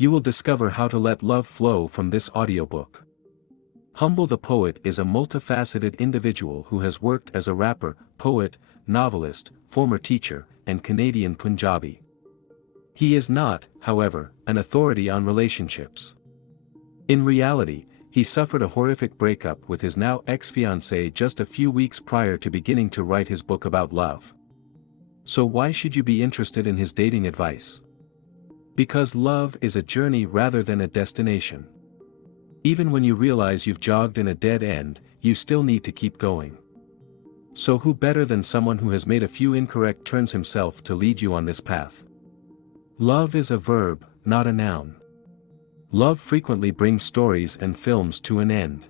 You will discover how to let love flow from this audiobook. Humble the Poet is a multifaceted individual who has worked as a rapper, poet, novelist, former teacher, and Canadian Punjabi. He is not, however, an authority on relationships. In reality, he suffered a horrific breakup with his now ex-fiancée just a few weeks prior to beginning to write his book about love. So why should you be interested in his dating advice? Because love is a journey rather than a destination. Even when you realize you've jogged in a dead end, you still need to keep going. So who better than someone who has made a few incorrect turns himself to lead you on this path? Love is a verb, not a noun. Love frequently brings stories and films to an end.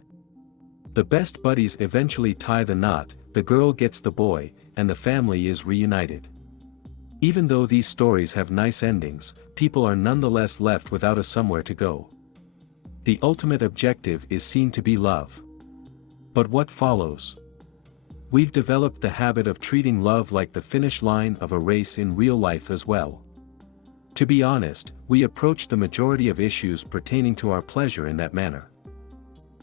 The best buddies eventually tie the knot, the girl gets the boy, and the family is reunited. Even though these stories have nice endings, people are nonetheless left without a somewhere to go. The ultimate objective is seen to be love. But what follows? We've developed the habit of treating love like the finish line of a race in real life as well. To be honest, we approach the majority of issues pertaining to our pleasure in that manner.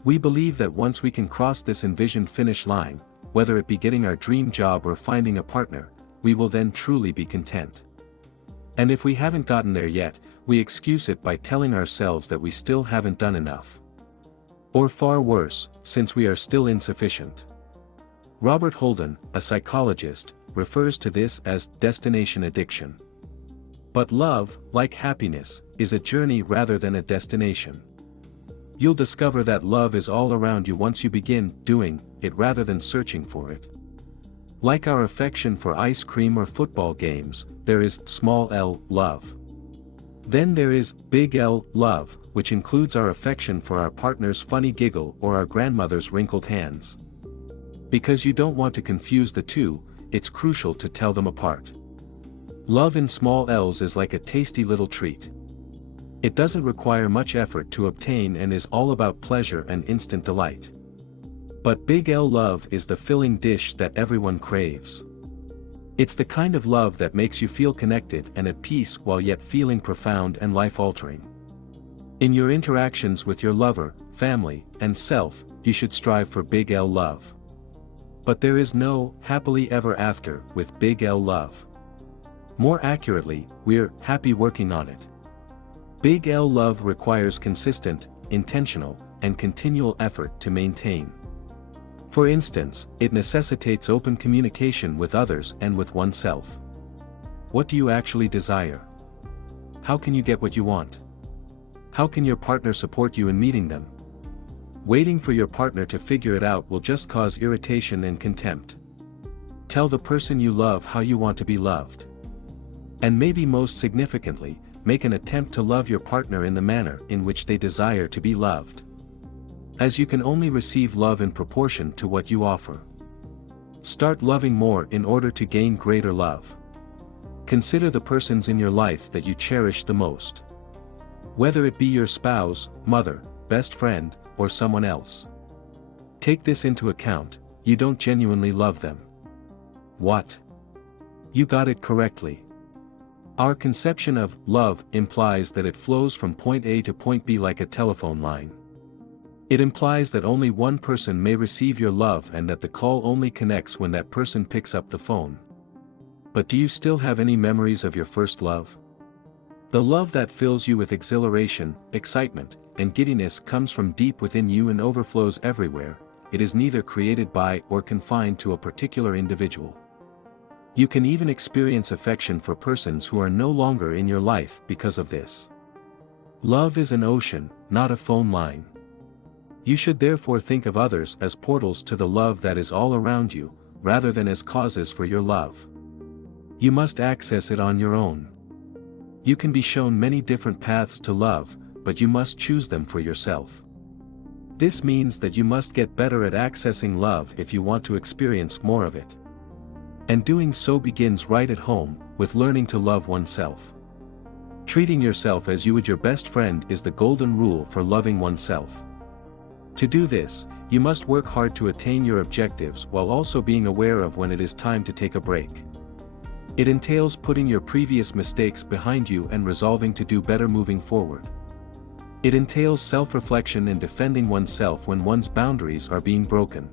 We believe that once we can cross this envisioned finish line, whether it be getting our dream job or finding a partner, we will then truly be content. And if we haven't gotten there yet, we excuse it by telling ourselves that we still haven't done enough. Or far worse, since we are still insufficient. Robert Holden, a psychologist, refers to this as destination addiction. But love, like happiness, is a journey rather than a destination. You'll discover that love is all around you once you begin doing it rather than searching for it. Like our affection for ice cream or football games, there is small l, love. Then there is big L, love, which includes our affection for our partner's funny giggle or our grandmother's wrinkled hands. Because you don't want to confuse the two, it's crucial to tell them apart. Love in small L's is like a tasty little treat. It doesn't require much effort to obtain and is all about pleasure and instant delight. But big L love is the filling dish that everyone craves. It's the kind of love that makes you feel connected and at peace while yet feeling profound and life-altering. In your interactions with your lover, family, and self, you should strive for big L love. But there is no happily ever after with big L love. More accurately, we're happy working on it. Big L love requires consistent, intentional, and continual effort to maintain. For instance, it necessitates open communication with others and with oneself. What do you actually desire? How can you get what you want? How can your partner support you in meeting them? Waiting for your partner to figure it out will just cause irritation and contempt. Tell the person you love how you want to be loved. And maybe most significantly, make an attempt to love your partner in the manner in which they desire to be loved. As you can only receive love in proportion to what you offer. Start loving more in order to gain greater love. Consider the persons in your life that you cherish the most. Whether it be your spouse, mother, best friend, or someone else. Take this into account, you don't genuinely love them. What? You got it correctly. Our conception of love implies that it flows from point A to point B like a telephone line. It implies that only one person may receive your love and that the call only connects when that person picks up the phone. But do you still have any memories of your first love? The love that fills you with exhilaration, excitement, and giddiness comes from deep within you and overflows everywhere. It is neither created by or confined to a particular individual. You can even experience affection for persons who are no longer in your life because of this. Love is an ocean, not a phone line. You should therefore think of others as portals to the love that is all around you, rather than as causes for your love. You must access it on your own. You can be shown many different paths to love, but you must choose them for yourself. This means that you must get better at accessing love if you want to experience more of it. And doing so begins right at home, with learning to love oneself. Treating yourself as you would your best friend is the golden rule for loving oneself. To do this, you must work hard to attain your objectives while also being aware of when it is time to take a break. It entails putting your previous mistakes behind you and resolving to do better moving forward. It entails self-reflection and defending oneself when one's boundaries are being broken.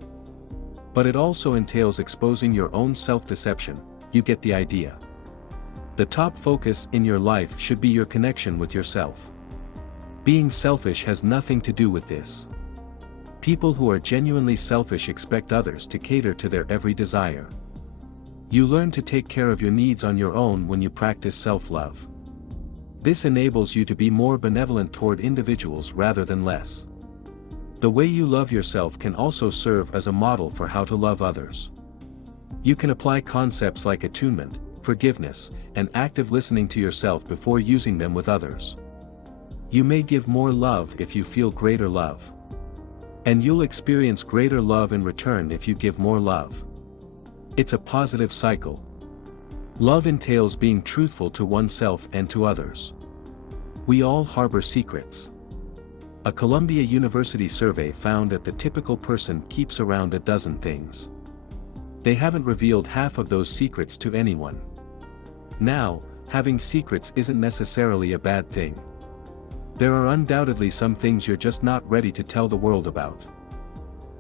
But it also entails exposing your own self-deception. You get the idea. The top focus in your life should be your connection with yourself. Being selfish has nothing to do with this. People who are genuinely selfish expect others to cater to their every desire. You learn to take care of your needs on your own when you practice self-love. This enables you to be more benevolent toward individuals rather than less. The way you love yourself can also serve as a model for how to love others. You can apply concepts like attunement, forgiveness, and active listening to yourself before using them with others. You may give more love if you feel greater love. And you'll experience greater love in return if you give more love. It's a positive cycle. Love entails being truthful to oneself and to others. We all harbor secrets. A Columbia University survey found that the typical person keeps around a dozen things. They haven't revealed half of those secrets to anyone. Now, having secrets isn't necessarily a bad thing. There are undoubtedly some things you're just not ready to tell the world about.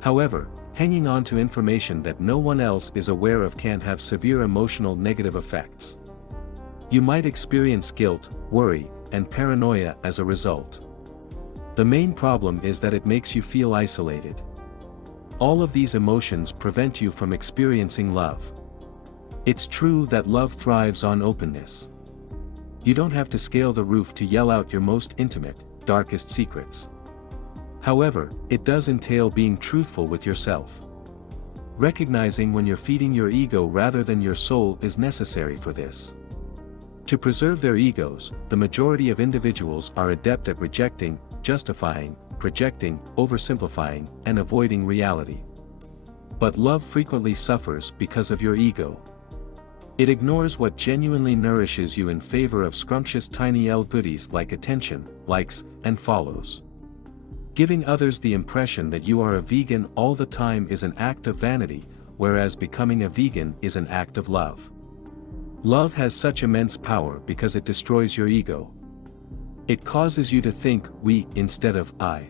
However, hanging on to information that no one else is aware of can have severe emotional negative effects. You might experience guilt, worry, and paranoia as a result. The main problem is that it makes you feel isolated. All of these emotions prevent you from experiencing love. It's true that love thrives on openness. You don't have to scale the roof to yell out your most intimate, darkest secrets. However, it does entail being truthful with yourself. Recognizing when you're feeding your ego rather than your soul is necessary for this. To preserve their egos, the majority of individuals are adept at rejecting, justifying, projecting, oversimplifying, and avoiding reality. But love frequently suffers because of your ego. It ignores what genuinely nourishes you in favor of scrumptious tiny goodies like attention, likes, and follows. Giving others the impression that you are a vegan all the time is an act of vanity, whereas becoming a vegan is an act of love. Love has such immense power because it destroys your ego. It causes you to think we instead of I.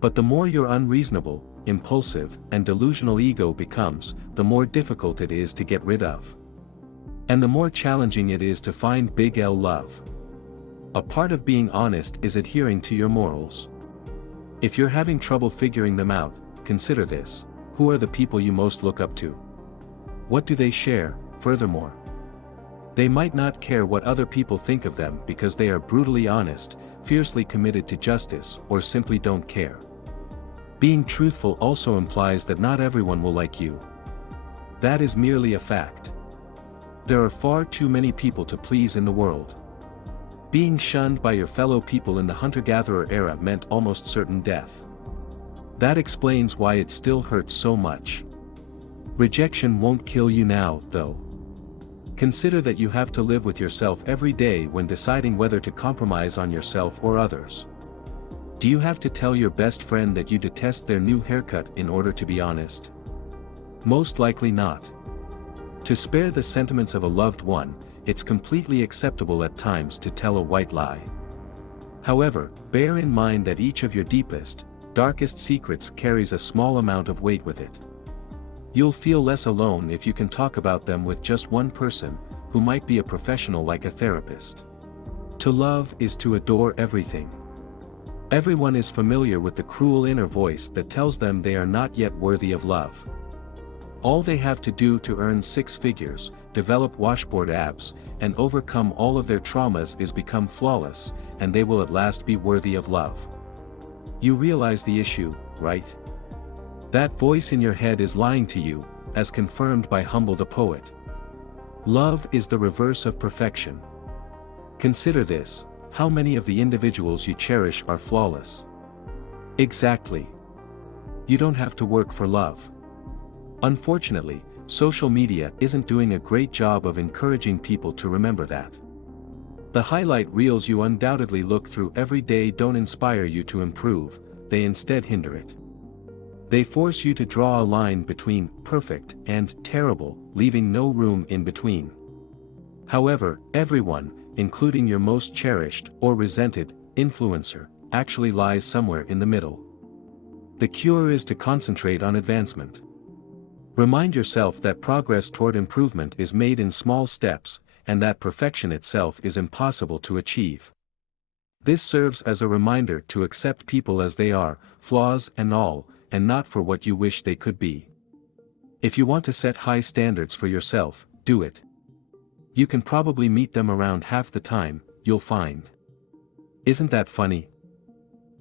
But the more your unreasonable, impulsive, and delusional ego becomes, the more difficult it is to get rid of. And the more challenging it is to find big L love. A part of being honest is adhering to your morals. If you're having trouble figuring them out, consider this: who are the people you most look up to? What do they share? Furthermore, they might not care what other people think of them because they are brutally honest, fiercely committed to justice, or simply don't care. Being truthful also implies that not everyone will like you. That is merely a fact. There are far too many people to please in the world. Being shunned by your fellow people in the hunter-gatherer era meant almost certain death. That explains why it still hurts so much. Rejection won't kill you now, though. Consider that you have to live with yourself every day when deciding whether to compromise on yourself or others. Do you have to tell your best friend that you detest their new haircut in order to be honest? Most likely not. To spare the sentiments of a loved one, it's completely acceptable at times to tell a white lie. However, bear in mind that each of your deepest, darkest secrets carries a small amount of weight with it. You'll feel less alone if you can talk about them with just one person, who might be a professional like a therapist. To love is to adore everything. Everyone is familiar with the cruel inner voice that tells them they are not yet worthy of love. All they have to do to earn 6 figures, develop washboard abs, and overcome all of their traumas is become flawless, and they will at last be worthy of love. You realize the issue, right? That voice in your head is lying to you, as confirmed by Humble the poet. Love is the reverse of perfection. Consider this: how many of the individuals you cherish are flawless? Exactly. You don't have to work for love. Unfortunately, social media isn't doing a great job of encouraging people to remember that. The highlight reels you undoubtedly look through every day don't inspire you to improve, they instead hinder it. They force you to draw a line between perfect and terrible, leaving no room in between. However, everyone, including your most cherished or resented influencer, actually lies somewhere in the middle. The cure is to concentrate on advancement. Remind yourself that progress toward improvement is made in small steps, and that perfection itself is impossible to achieve. This serves as a reminder to accept people as they are, flaws and all, and not for what you wish they could be. If you want to set high standards for yourself, do it. You can probably meet them around half the time, you'll find. Isn't that funny?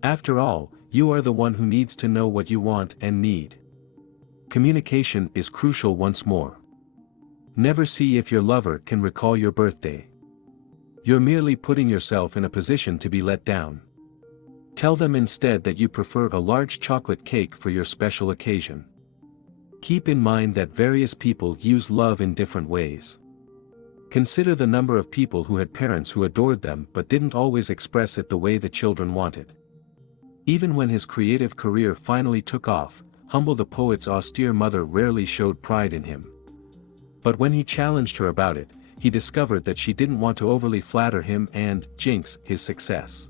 After all, you are the one who needs to know what you want and need. Communication is crucial once more. Never see if your lover can recall your birthday. You're merely putting yourself in a position to be let down. Tell them instead that you prefer a large chocolate cake for your special occasion. Keep in mind that various people use love in different ways. Consider the number of people who had parents who adored them but didn't always express it the way the children wanted. Even when his creative career finally took off, Humble the poet's austere mother rarely showed pride in him. But when he challenged her about it, he discovered that she didn't want to overly flatter him and jinx his success.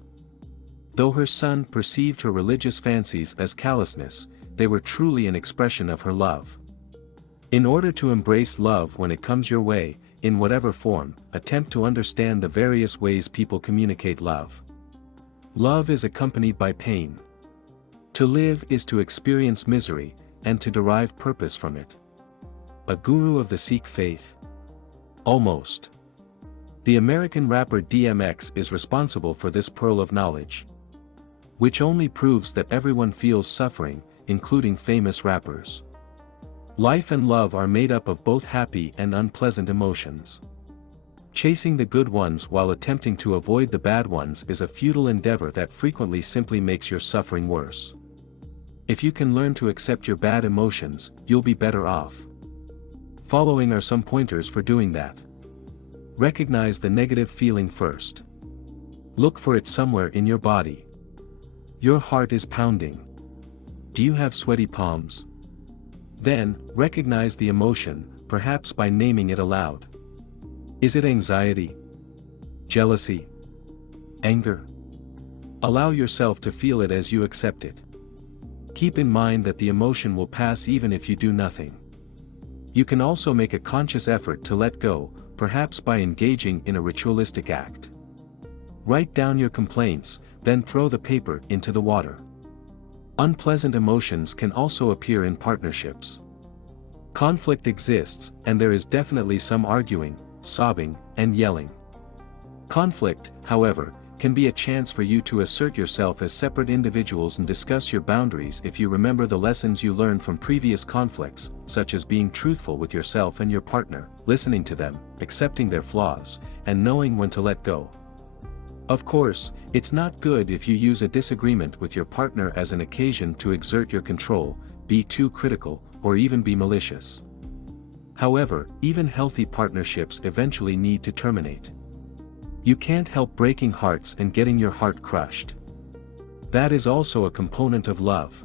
Though her son perceived her religious fancies as callousness, they were truly an expression of her love. In order to embrace love when it comes your way, in whatever form, attempt to understand the various ways people communicate love. Love is accompanied by pain. To live is to experience misery, and to derive purpose from it. A guru of the Sikh faith? Almost. The American rapper DMX is responsible for this pearl of knowledge. Which only proves that everyone feels suffering, including famous rappers. Life and love are made up of both happy and unpleasant emotions. Chasing the good ones while attempting to avoid the bad ones is a futile endeavor that frequently simply makes your suffering worse. If you can learn to accept your bad emotions, you'll be better off. Following are some pointers for doing that. Recognize the negative feeling first. Look for it somewhere in your body. Your heart is pounding. Do you have sweaty palms? Then, recognize the emotion, perhaps by naming it aloud. Is it anxiety? Jealousy? Anger? Allow yourself to feel it as you accept it. Keep in mind that the emotion will pass even if you do nothing. You can also make a conscious effort to let go, perhaps by engaging in a ritualistic act. Write down your complaints, then throw the paper into the water. Unpleasant emotions can also appear in partnerships. Conflict exists, and there is definitely some arguing, sobbing, and yelling. Conflict, however, can be a chance for you to assert yourself as separate individuals and discuss your boundaries if you remember the lessons you learned from previous conflicts, such as being truthful with yourself and your partner, listening to them, accepting their flaws, and knowing when to let go. Of course, it's not good if you use a disagreement with your partner as an occasion to exert your control, be too critical, or even be malicious. However, even healthy partnerships eventually need to terminate. You can't help breaking hearts and getting your heart crushed. That is also a component of love.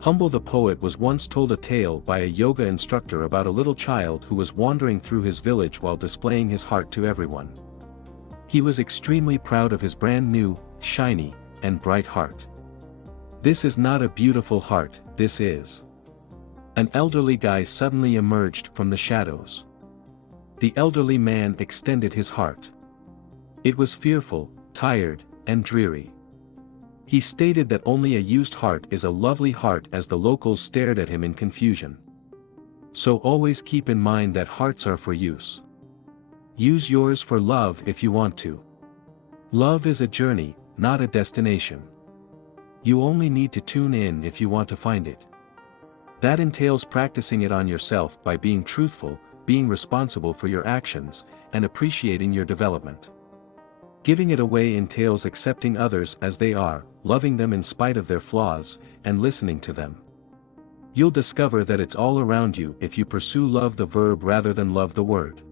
Humble the poet was once told a tale by a yoga instructor about a little child who was wandering through his village while displaying his heart to everyone. He was extremely proud of his brand new, shiny, and bright heart. This is not a beautiful heart, this is. An elderly guy suddenly emerged from the shadows. The elderly man extended his heart. It was fearful, tired, and dreary. He stated that only a used heart is a lovely heart as the locals stared at him in confusion. So always keep in mind that hearts are for use. Use yours for love if you want to. Love is a journey, not a destination. You only need to tune in if you want to find it. That entails practicing it on yourself by being truthful, being responsible for your actions, and appreciating your development. Giving it away entails accepting others as they are, loving them in spite of their flaws, and listening to them. You'll discover that it's all around you if you pursue love the verb rather than love the word.